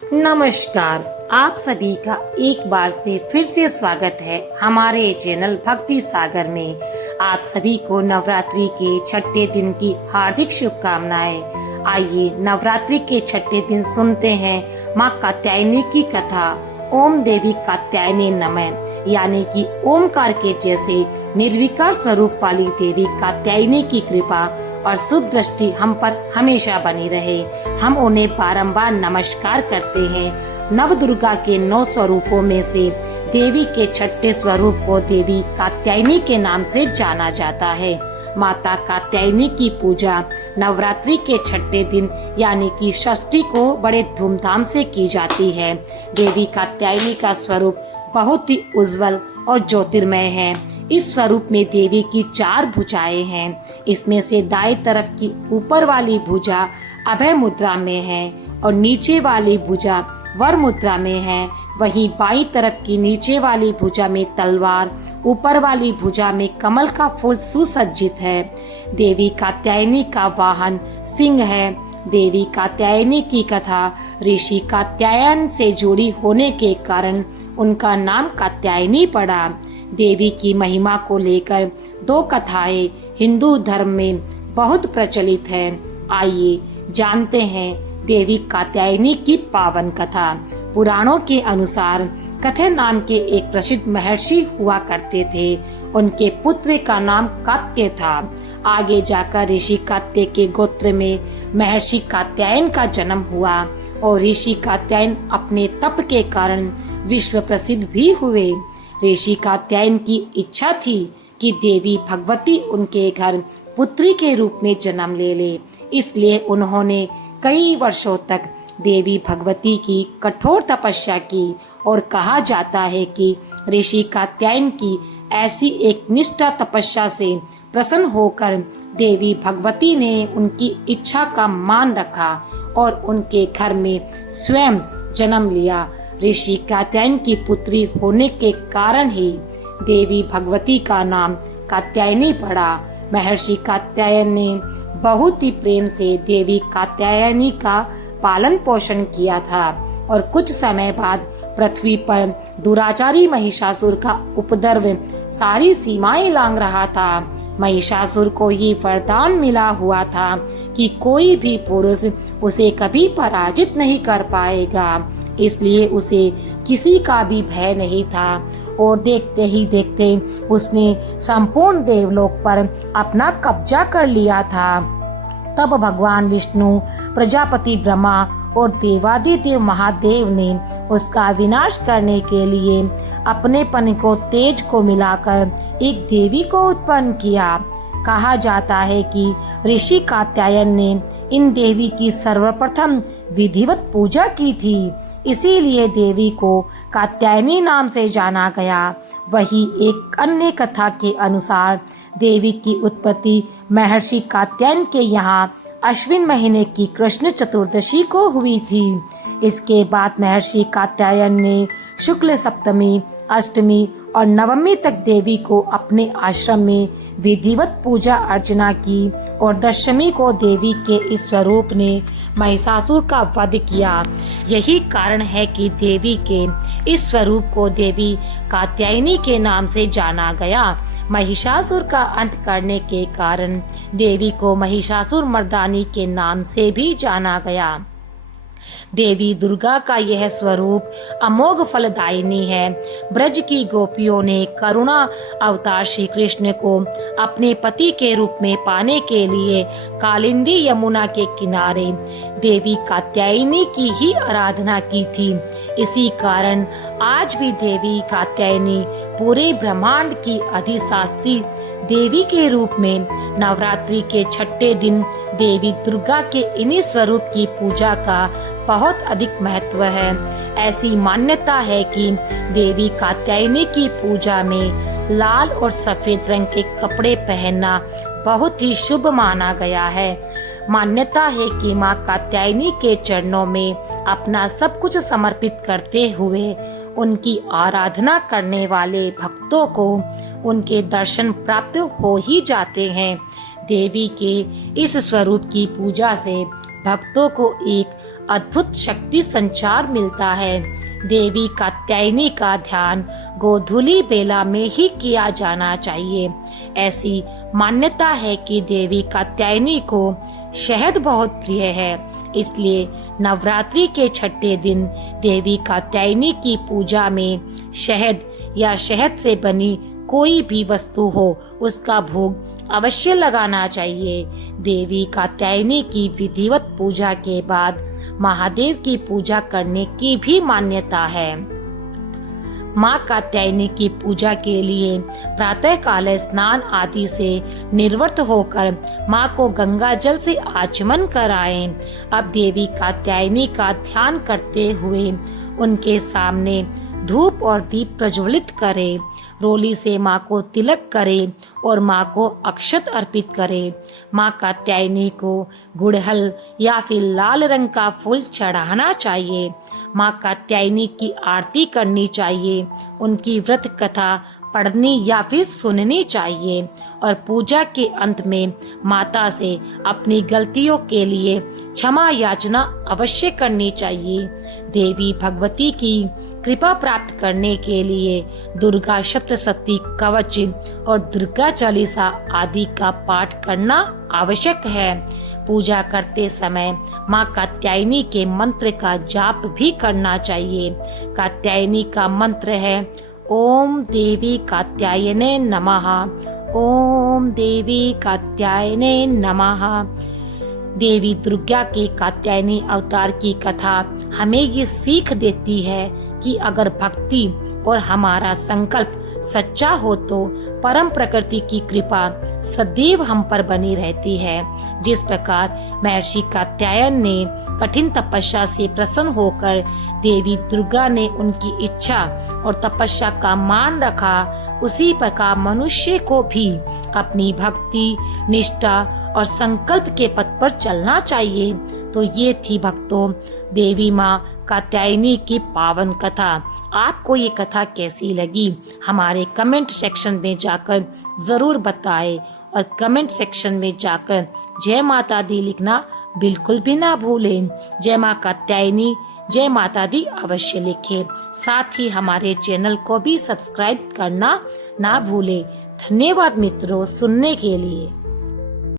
नमस्कार। आप सभी का एक बार से फिर से स्वागत है हमारे चैनल भक्ति सागर में। आप सभी को नवरात्रि के छठे दिन की हार्दिक शुभकामनाएं। आइए नवरात्रि के छठे दिन सुनते हैं माँ कात्यायनी की कथा। ओम देवी कात्यायनी नमः, यानी कि ओमकार के जैसे निर्विकार स्वरूप वाली देवी कात्यायनी की कृपा और शुभ दृष्टि हम पर हमेशा बनी रहे। हम उन्हें बारंबार नमस्कार करते हैं। नव दुर्गा के 9 स्वरूपों में से देवी के छठे स्वरूप को देवी कात्यायनी के नाम से जाना जाता है। माता कात्यायनी की पूजा नवरात्रि के छठे दिन यानी कि षष्ठी को बड़े धूमधाम से की जाती है। देवी कात्यायनी का स्वरूप बहुत ही उज्जवल और ज्योतिर्मय है। इस स्वरूप में देवी की 4 भुजाएं हैं। इसमें से दाएं तरफ की ऊपर वाली भुजा अभय मुद्रा में है और नीचे वाली भुजा वर मुद्रा में है। वहीं बाईं तरफ की नीचे वाली भुजा में तलवार, ऊपर वाली भुजा में कमल का फूल सुसज्जित है। देवी कात्यायनी का वाहन सिंह है। देवी कात्यायनी की कथा ऋषि कात्यायन से जुड़ी होने के कारण उनका नाम कात्यायनी पड़ा। देवी की महिमा को लेकर 2 कथाएं हिंदू धर्म में बहुत प्रचलित है। आइए जानते हैं देवी कात्यायनी की पावन कथा। पुराणों के अनुसार कथे नाम के एक प्रसिद्ध महर्षि हुआ करते थे। उनके पुत्र का नाम कात्य था। आगे जाकर ऋषि कात्य के गोत्र में महर्षि कात्यायन का जन्म हुआ और ऋषि कात्यायन अपने तप के कारण विश्व प्रसिद्ध भी हुए। ऋषि कात्यायन की इच्छा थी कि देवी भगवती उनके घर पुत्री के रूप में जन्म ले। इसलिए उन्होंने कई वर्षों तक देवी भगवती की कठोर तपस्या की और कहा जाता है कि ऋषि कात्यायन की ऐसी एक निष्ठा तपस्या से प्रसन्न होकर देवी भगवती ने उनकी इच्छा का मान रखा और उनके घर में स्वयं जन्म लिया। ऋषि कात्यायन की पुत्री होने के कारण ही देवी भगवती का नाम कात्यायनी पड़ा। महर्षि कात्यायन ने बहुत ही प्रेम से देवी कात्यायनी का पालन पोषण किया था और कुछ समय बाद पृथ्वी पर दुराचारी महिषासुर का उपद्रव सारी सीमाएं लांघ रहा था। महिषासुर को ये वरदान मिला हुआ था कि कोई भी पुरुष उसे कभी पराजित नहीं कर पाएगा। इसलिए उसे किसी का भी भय नहीं था और देखते ही देखते उसने संपूर्ण देवलोक पर अपना कब्जा कर लिया था। तब भगवान विष्णु, प्रजापति ब्रह्मा और देवादिदेव महादेव ने उसका विनाश करने के लिए अपने पन को तेज को मिलाकर एक देवी को उत्पन्न किया। कहा जाता है कि ऋषि कात्यायन ने इन देवी की सर्वप्रथम विधिवत पूजा की थी, इसीलिए देवी को कात्यायनी नाम से जाना गया। वही एक अन्य कथा के अनुसार देवी की उत्पत्ति महर्षि कात्यायन के यहाँ अश्विन महीने की कृष्ण चतुर्दशी को हुई थी। इसके बाद महर्षि कात्यायन ने शुक्ल सप्तमी, अष्टमी और नवमी तक देवी को अपने आश्रम में विधिवत पूजा अर्चना की और दशमी को देवी के इस स्वरूप ने महिषासुर का वध किया। यही कारण है कि देवी के इस स्वरूप को देवी कात्यायनी के नाम से जाना गया। महिषासुर का अंत करने के कारण देवी को महिषासुर मर्दानी के नाम से भी जाना गया। देवी दुर्गा का यह स्वरूप अमोघ फलदायिनी है। ब्रज की गोपियों ने करुणा अवतार श्री कृष्ण को अपने पति के रूप में पाने के लिए कालिंदी यमुना के किनारे देवी कात्यायनी की ही आराधना की थी। इसी कारण आज भी देवी कात्यायनी पूरे ब्रह्मांड की अधिशास्त्री देवी के रूप में नवरात्रि के छठे दिन देवी दुर्गा के इन्हीं स्वरूप की पूजा का बहुत अधिक महत्व है। ऐसी मान्यता है कि देवी कात्यायनी की पूजा में लाल और सफेद रंग के कपड़े पहनना बहुत ही शुभ माना गया है। मान्यता है कि माँ कात्यायनी के चरणों में अपना सब कुछ समर्पित करते हुए उनकी आराधना करने वाले भक्तों को उनके दर्शन प्राप्त हो ही जाते हैं। देवी के इस स्वरूप की पूजा से भक्तों को एक अद्भुत शक्ति संचार मिलता है। देवी कात्यायनी का ध्यान गोधूली बेला में ही किया जाना चाहिए। ऐसी मान्यता है कि देवी कात्यायनी को शहद बहुत प्रिय है, इसलिए नवरात्रि के छठे दिन देवी कात्यायनी की पूजा में शहद या शहद से बनी कोई भी वस्तु हो उसका भोग अवश्य लगाना चाहिए। देवी कात्यायनी की विधिवत पूजा के बाद महादेव की पूजा करने की भी मान्यता है। माँ कात्यायनी की पूजा के लिए प्रातः काल स्नान आदि से निर्वृत्त होकर माँ को गंगा जल से आचमन कराएं। अब देवी कात्यायनी का ध्यान करते हुए उनके सामने धूप और दीप प्रज्वलित करें। रोली से माँ को तिलक करें और माँ को अक्षत अर्पित करें। माँ कात्यायनी को गुड़हल या फिर लाल रंग का फूल चढ़ाना चाहिए। माँ कात्यायनी की आरती करनी चाहिए। उनकी व्रत कथा पढ़नी या फिर सुननी चाहिए और पूजा के अंत में माता से अपनी गलतियों के लिए क्षमा याचना अवश्य करनी चाहिए। देवी भगवती की कृपा प्राप्त करने के लिए दुर्गा सप्तशती कवच और दुर्गा चालीसा आदि का पाठ करना आवश्यक है। पूजा करते समय माँ कात्यायनी के मंत्र का जाप भी करना चाहिए। कात्यायनी का मंत्र है ओम देवी कात्यायने नमः, ओम देवी कात्यायने नमः। देवी दुर्गा के कात्यायनी अवतार की कथा हमें ये सीख देती है कि अगर भक्ति और हमारा संकल्प सच्चा हो तो परम प्रकृति की कृपा सदैव हम पर बनी रहती है। जिस प्रकार महर्षि कात्यायन ने कठिन तपस्या से प्रसन्न होकर देवी दुर्गा ने उनकी इच्छा और तपस्या का मान रखा, उसी प्रकार मनुष्य को भी अपनी भक्ति, निष्ठा और संकल्प के पथ पर चलना चाहिए। तो ये थी भक्तों देवी माँ कात्यायनी की पावन कथा। आपको ये कथा कैसी लगी हमारे कमेंट सेक्शन में जाकर जरूर बताएं और कमेंट सेक्शन में जाकर जय माता दी लिखना बिल्कुल भी ना भूलें। जय माँ कात्यायनी, जय माता दी अवश्य लिखें। साथ ही हमारे चैनल को भी सब्सक्राइब करना ना भूलें। धन्यवाद मित्रों सुनने के लिए।